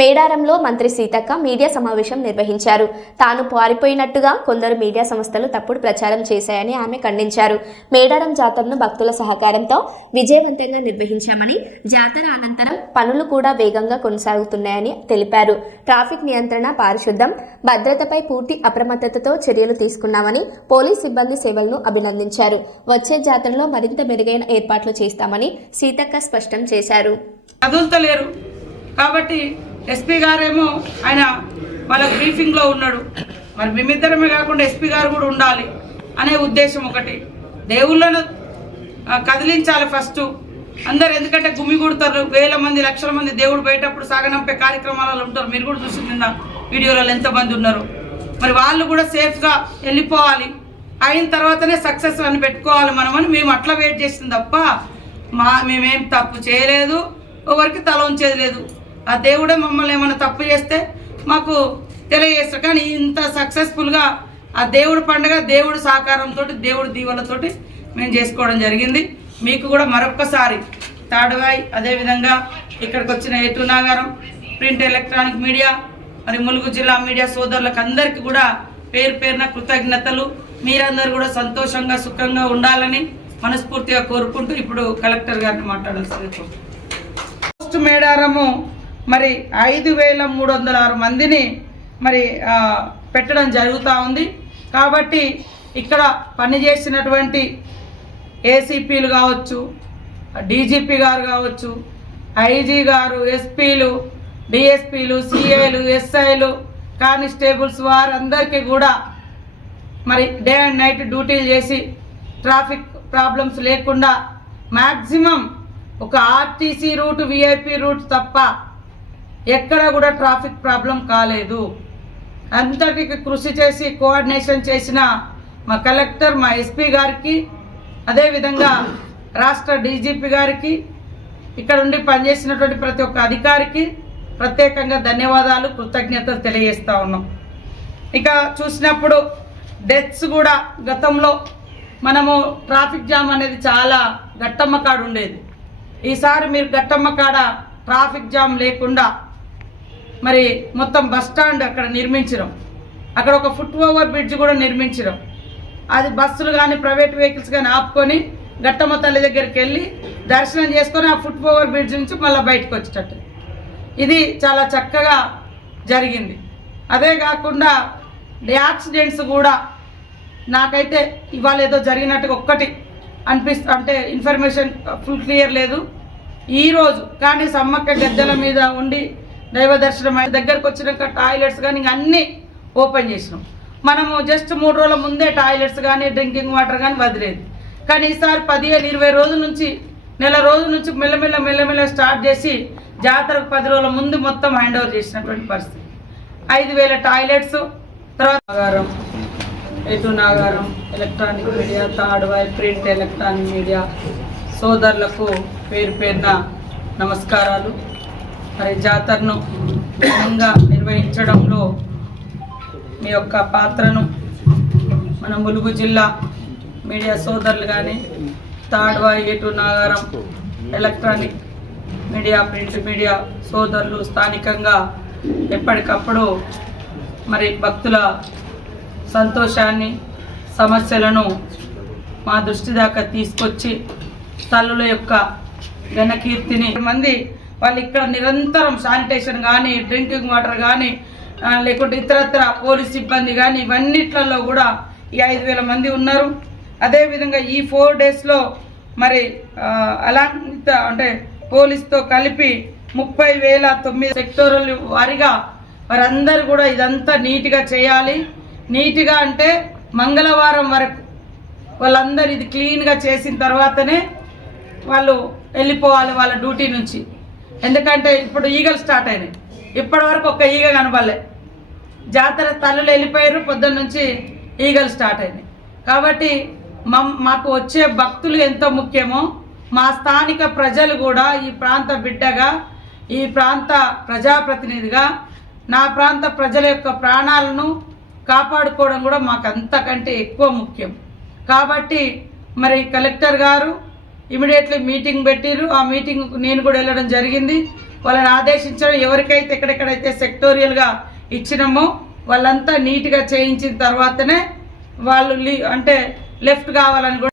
మేడారంలో మంత్రి సీతక్క మీడియా సమావేశం నిర్వహించారు. తాను పారిపోయినట్టుగా కొందరు మీడియా సంస్థలు తప్పుడు ప్రచారం చేశాయని ఆమె ఖండించారు. మేడారం జాతరను భక్తుల సహకారంతో విజయవంతంగా నిర్వహించామని, జాతర అనంతరం పనులు కూడా వేగంగా కొనసాగుతున్నాయని తెలిపారు. ట్రాఫిక్ నియంత్రణ, పారిశుద్ధ్యం, భద్రతపై పూర్తి అప్రమత్తతతో చర్యలు తీసుకున్నామని, పోలీస్ సిబ్బంది సేవలను అభినందించారు. వచ్చే జాతరలో మరింత మెరుగైన ఏర్పాట్లు చేస్తామని సీతక్క స్పష్టం చేశారు. కాబట్టి ఎస్పీ గారేమో ఆయన వాళ్ళ బ్రీఫింగ్లో ఉన్నాడు. మరి మేమిద్దరమే కాకుండా ఎస్పీ గారు కూడా ఉండాలి అనే ఉద్దేశం ఒకటి. దేవుళ్ళను కదిలించాలి ఫస్ట్ అందరు, ఎందుకంటే గుమిగూడతారు వేల మంది లక్షల మంది. దేవుడు బయటప్పుడు సాగనంపే కార్యక్రమాలలో ఉంటారు. మీరు కూడా చూసి నిన్న వీడియోలలో ఎంతమంది ఉన్నారు. మరి వాళ్ళు కూడా సేఫ్గా వెళ్ళిపోవాలి. అయిన తర్వాతనే సక్సెస్ అని పెట్టుకోవాలి మనమని మేము అట్లా వెయిట్ చేస్తుంది తప్ప మేమేం తప్పు చేయలేదు, ఎవరికి తల ఉంచేది లేదు. ఆ దేవుడే మమ్మల్ని ఏమైనా తప్పు చేస్తే మాకు తెలియజేస్తారు. కానీ ఇంత సక్సెస్ఫుల్గా ఆ దేవుడి పండుగ దేవుడి సహకారంతో, దేవుడి దీవెనతోటి మేము చేసుకోవడం జరిగింది. మీకు కూడా మరొక్కసారి తాడువాయి, అదేవిధంగా ఇక్కడికి వచ్చిన ఏటూ నాగారం, ప్రింట్ ఎలక్ట్రానిక్ మీడియా, మరి ములుగు జిల్లా మీడియా సోదరులకు అందరికీ కూడా పేరు పేరున కృతజ్ఞతలు. మీరందరూ కూడా సంతోషంగా సుఖంగా ఉండాలని మనస్ఫూర్తిగా కోరుకుంటూ ఇప్పుడు కలెక్టర్ గారిని మాట్లాడాల్సింది. మేడారము మరి 5306 మందిని మరి పెట్టడం జరుగుతూ ఉంది. కాబట్టి ఇక్కడ పనిచేసినటువంటి ఏసీపీలు కావచ్చు, డీజీపీ గారు కావచ్చు, ఐజీ గారు, ఎస్పీలు, డిఎస్పీలు, సిఐలు, ఎస్ఐలు, కానిస్టేబుల్స్ వారందరికీ కూడా మరి డే అండ్ నైట్ డ్యూటీలు చేసి ట్రాఫిక్ ప్రాబ్లమ్స్ లేకుండా మ్యాక్సిమం ఒక ఆర్టీసీ రూట్, విఐపి రూట్ తప్ప ఎక్కడ కూడా ట్రాఫిక్ ప్రాబ్లం కాలేదు. అంతటికి కృషి చేసి కోఆర్డినేషన్ చేసిన మా కలెక్టర్, మా ఎస్పీ గారికి, అదేవిధంగా రాష్ట్ర డీజీపీ గారికి, ఇక్కడ ఉండి పనిచేసినటువంటి ప్రతి ఒక్క అధికారికి ప్రత్యేకంగా ధన్యవాదాలు, కృతజ్ఞతలు తెలియజేస్తూ ఉన్నాం. ఇక చూసినప్పుడు డెత్స్ కూడా గతంలో మనము ట్రాఫిక్ జామ్ అనేది చాలా గట్టమ్మ కాడ ఉండేది. ఈసారి మీరు గట్టమ్మ కాడ ట్రాఫిక్ జామ్ లేకుండా మరి మొత్తం బస్ స్టాండ్ అక్కడ నిర్మించడం, అక్కడ ఒక ఫుట్ ఓవర్ బ్రిడ్జ్ కూడా నిర్మించడం, అది బస్సులు కానీ ప్రైవేట్ వెహికల్స్ కానీ ఆపుకొని గట్టమ్మ తల్లి దగ్గరికి వెళ్ళి దర్శనం చేసుకొని ఆ ఫుట్ ఓవర్ బ్రిడ్జ్ నుంచి మళ్ళీ బయటకు వచ్చేటట్టు ఇది చాలా చక్కగా జరిగింది. అదే కాకుండా యాక్సిడెంట్స్ కూడా నాకైతే ఇవాళ ఏదో జరిగినట్టుగా ఒక్కటి అంటే ఇన్ఫర్మేషన్ ఫుల్ క్లియర్ లేదు ఈరోజు. కానీ సమ్మక్క గద్దెల మీద ఉండి దైవ దర్శనం దగ్గరకు వచ్చినాక టాయిలెట్స్ కానీ ఇంక అన్నీ ఓపెన్ చేసినాం. మనము జస్ట్ 3 రోజుల ముందే టాయిలెట్స్ కానీ డ్రింకింగ్ వాటర్ కానీ వదిలేదు. కానీ ఈసారి 15-20 రోజుల నుంచి, నెల రోజుల నుంచి మెల్లమెల్ల స్టార్ట్ చేసి జాతరకు 10 రోజుల ముందు మొత్తం హ్యాండ్ ఓవర్ చేసినటువంటి పరిస్థితి. 5000 టాయిలెట్స్. తర్వాత Eturnagaram electronic media, Tadvai print electronic media సోదరులకు పేరు పేరున నమస్కారాలు. మరి జాతరను ఘనంగా నిర్వహించడంలో మీ యొక్క పాత్రను మన ములుగు జిల్లా మీడియా సోదరులు కానీ, Tadvai, Eturnagaram electronic media, print media సోదరులు స్థానికంగా ఎప్పటికప్పుడు మరి భక్తుల సంతోషాన్ని, సమస్యలను మా దృష్టి దాకా తీసుకొచ్చి తల్లుల యొక్క ఘనకీర్తిని మంది వాళ్ళు ఇక్కడ నిరంతరం శానిటేషన్ కానీ, డ్రింకింగ్ వాటర్ కానీ, లేకుంటే ఇతరత్ర పోలీస్ సిబ్బంది కానీ ఇవన్నిట్లలో కూడా ఈ 5000 మంది ఉన్నారు. అదేవిధంగా ఈ 4 డేస్లో మరి అలాంటి అంటే పోలీస్తో కలిపి 30,009 సెక్టోరల్ వారిగా వారందరూ కూడా ఇదంతా నీట్గా చేయాలి. నీట్గా అంటే మంగళవారం వరకు వాళ్ళందరూ ఇది క్లీన్గా చేసిన తర్వాతనే వాళ్ళు వెళ్ళిపోవాలి వాళ్ళ డ్యూటీ నుంచి. ఎందుకంటే ఇప్పుడు ఈగలు స్టార్ట్ అయినాయి. ఇప్పటి వరకు ఒక్క ఈగ కనబడలే. జాతర తల్లులు వెళ్ళిపోయారు, పొద్దున్న నుంచి ఈగలు స్టార్ట్ అయినాయి. కాబట్టి మాకు వచ్చే భక్తులు ఎంతో ముఖ్యమో, మా స్థానిక ప్రజలు కూడా ఈ ప్రాంత బిడ్డగా, ఈ ప్రాంత ప్రజాప్రతినిధిగా నా ప్రాంత ప్రజల యొక్క ప్రాణాలను కాపాడుకోవడం కూడా మాకు అంతకంటే ఎక్కువ ముఖ్యం. కాబట్టి మరి కలెక్టర్ గారు ఇమీడియట్లీ మీటింగ్ పెట్టిరు. ఆ మీటింగ్కు నేను కూడా వెళ్ళడం జరిగింది. వాళ్ళని ఆదేశించడం, ఎవరికైతే ఎక్కడెక్కడైతే సెక్టోరియల్గా ఇచ్చినామో వాళ్ళంతా నీట్గా చేయించిన తర్వాతనే వాళ్ళు అంటే లెఫ్ట్ కావాలని కూడా